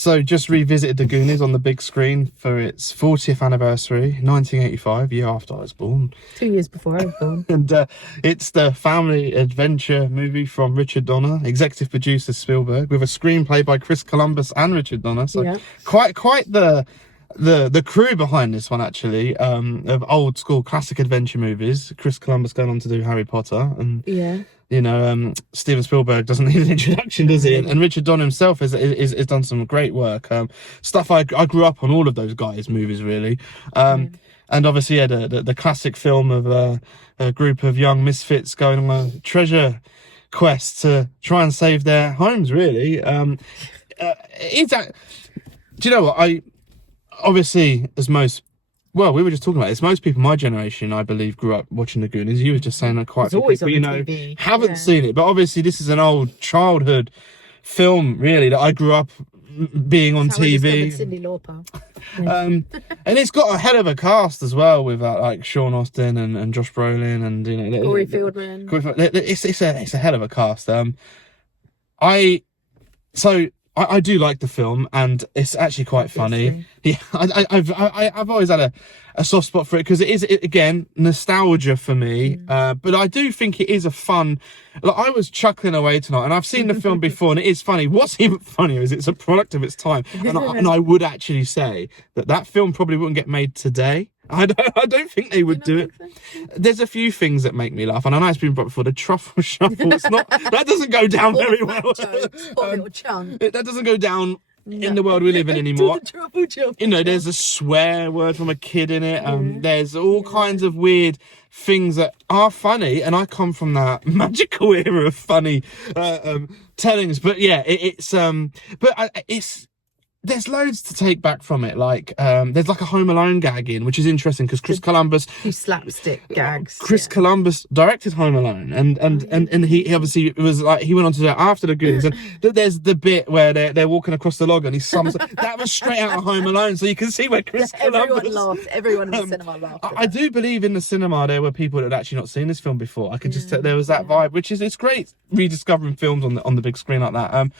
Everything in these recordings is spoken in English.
So just revisited the Goonies on the big screen for its 40th anniversary, 1985, year after I was born. 2 years before I was born. And it's the family adventure movie from Richard Donner, executive producer Spielberg, with a screenplay by Chris Columbus and Richard Donner. So Yeah. quite the crew behind this one, actually, of old school classic adventure movies. Chris Columbus going on to do Harry Potter, and you know, Steven Spielberg doesn't need an introduction, does he? And Richard Donner himself has done some great work. Stuff I grew up on all of those guys' movies, really. And obviously, the classic film of a group of young misfits going on a treasure quest to try and save their homes, really. Is that? Do you know what? Obviously, we were just talking about this. Most people my generation, I believe, grew up watching the Goonies. You were just saying that quite a few people, you know, haven't seen it. But obviously, this is an old childhood film, really, that I grew up being on TV. Cyndi Lauper. And it's got a hell of a cast as well, with like Sean Astin and Josh Brolin and, you know, Corey Feldman. It's a hell of a cast. I do like the film, and it's actually quite funny. Yeah, I've always had a soft spot for it because it is again nostalgia for me. But I do think it is a fun. Like, I was chuckling away tonight, and I've seen the film before, and it is funny. What's even funnier is it's a product of its time, and I would actually say that film probably wouldn't get made today. I don't think they would do it. So? There's a few things that make me laugh, and I know it's been brought before. The truffle shuffle, that doesn't go down very well. That doesn't go down in the world we live in anymore. You know, there's a swear word from a kid in it. There's all kinds of weird things that are funny, and I come from that magical era of funny tellings. But yeah, it's. There's loads to take back from it. Like, there's like a Home Alone gag in, which is interesting because Chris Columbus, slapstick gags. Chris Columbus directed Home Alone, and he obviously was like, he went on to do it after the Goonies. And there's the bit where they're walking across the log, and he sums that was straight out of Home Alone, so you can see where Chris Columbus. Everyone laughed. Everyone in the cinema laughed. I do believe in the cinema there were people that had actually not seen this film before. I could just tell there was that vibe, which is it's great rediscovering films on the big screen like that.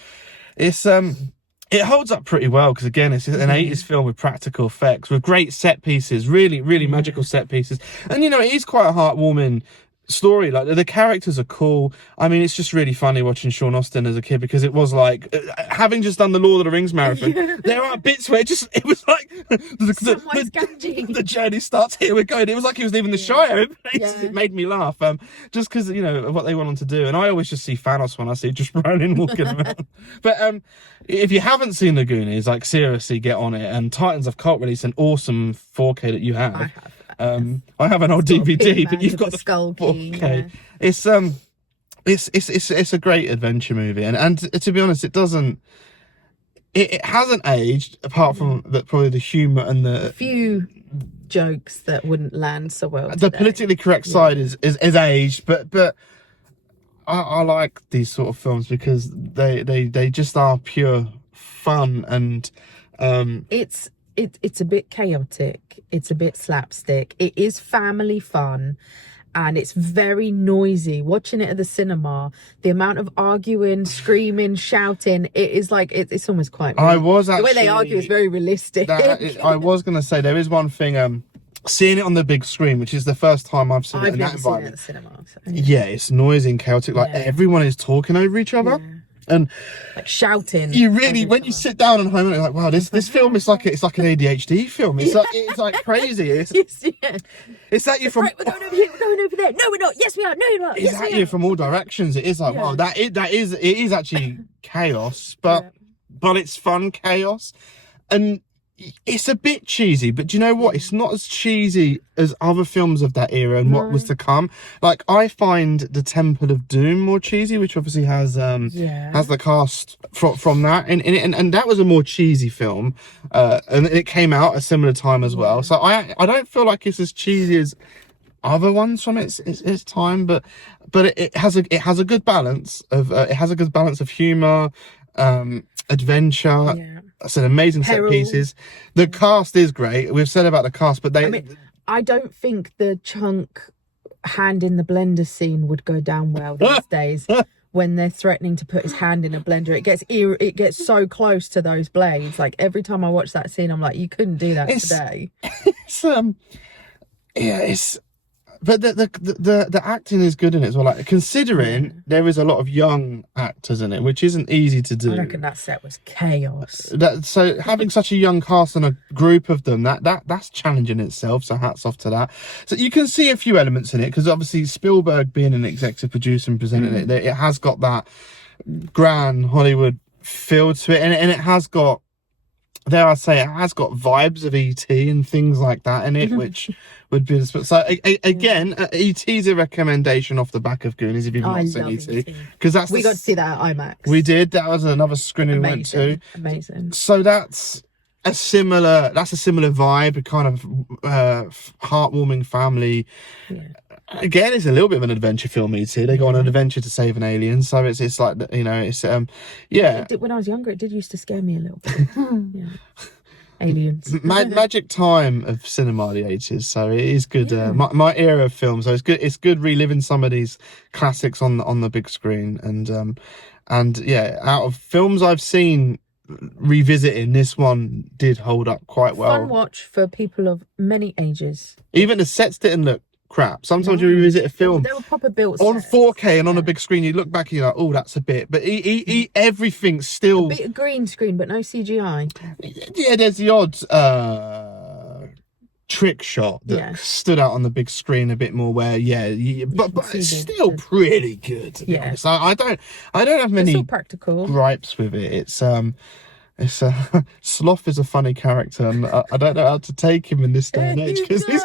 It holds up pretty well because, again, it's an 80s film with practical effects, with great set pieces, really, really magical set pieces. And, you know, it is quite a heartwarming story. Like, the characters are cool. I mean, it's just really funny watching Sean Astin as a kid because it was like, having just done the Lord of the Rings marathon, there are bits where it was like, the journey starts here, we're going. It was like he was leaving the Shire. It made me laugh, just because, you know, of what they went on to do. And I always just see Thanos when I see just Brolin walking around. But if you haven't seen the Goonies, like, seriously, get on it. And Titans of Cult released an awesome 4K that you have. I have an old DVD, but you've got the skull 4K. It's a great adventure movie, and to be honest, it hasn't aged, apart from probably the humour and the few jokes that wouldn't land so well. The politically correct side is aged, but I like these sort of films because they just are pure fun, and it's a bit chaotic, it's a bit slapstick, it is family fun, and it's very noisy. Watching it at the cinema, the amount of arguing, screaming, shouting, it is like it's almost quite real. The way they argue is very realistic. I was going to say, there is one thing, seeing it on the big screen, which is the first time I've seen it in that environment. Seen it at the cinema, so. Yeah, it's noisy and chaotic. Like, everyone is talking over each other. And like shouting. You really, when you sit down and home, you're like, wow, this film is like an ADHD film. It's like crazy. It's at you from. Right, we're going over here. We're going over there. No, we're not. Yes, we are. No, we're not. It's at you from all directions. It is like, wow, it is actually chaos, but it's fun chaos, and it's a bit cheesy. But do you know what? It's not as cheesy as other films of that era and what was to come. Like, I find the Temple of Doom more cheesy, which obviously has the cast from that, and that was a more cheesy film, and it came out at a similar time as well. So I don't feel like it's as cheesy as other ones from its time, but it has a good balance of humor, adventure. It's an amazing set pieces. The cast is great. We've said about the cast, but I don't think the chunk hand in the blender scene would go down well these days. when they're threatening to put his hand in a blender. It gets so close to those blades. Like every time I watch that scene, I'm like, you couldn't do that today. It's yeah, it's. But the acting is good in it as well. Like, considering there is a lot of young actors in it, which isn't easy to do. I reckon that set was chaos. So having such a young cast and a group of them, that's challenging in itself. So hats off to that. So you can see a few elements in it, because obviously Spielberg being an executive producer and presenting it has got that grand Hollywood feel to it, and it has got, dare I say, it has got vibes of E.T. and things like that in it, which would be so. Again, E.T.'s a recommendation off the back of Goonies if you've not seen E.T. because we got to see that at IMAX. We did. That was another screening we went to. Amazing. So that's a similar vibe, a kind of heartwarming family. Yeah. Again, it's a little bit of an adventure film. E.T. They go on an adventure to save an alien, so it's like, you know, it's yeah. When I was younger, it did used to scare me a little bit. Yeah. Aliens. Magic time of cinema, the 80s. So it is good. My era of film. So it's good reliving some of these classics on the big screen. And yeah, out of films I've seen revisiting, this one did hold up quite well. Fun watch for people of many ages. Even the sets didn't look crap. Sometimes you revisit a film, they were proper built on sets. 4K and on a big screen, you look back and you're like, oh, that's a bit, but everything's still a bit of green screen but no CGI. Yeah, there's the odd trick shot that stood out on the big screen a bit more, where but it's still pretty good, to be honest. I don't have many practical gripes with it. It's Sloth is a funny character, and I don't know how to take him in this day and age, because it's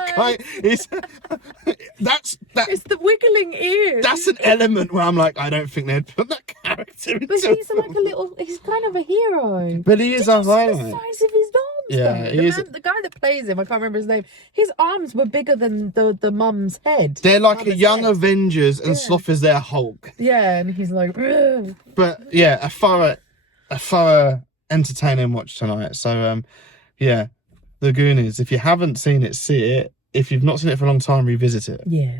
the wiggling ears. That's an element where I'm like, I don't think they'd put that character into. But he's kind of a hero. But he is a highlight. The size of his arms. Yeah, the guy that plays him, I can't remember his name. His arms were bigger than the mum's head. They're like a young Avengers, and Sloth is their Hulk. Yeah, and he's like. Ugh. But yeah, a thorough entertaining watch tonight. So yeah, The Goonies. If you haven't seen it, see it. If you've not seen it for a long time, revisit it. Yeah.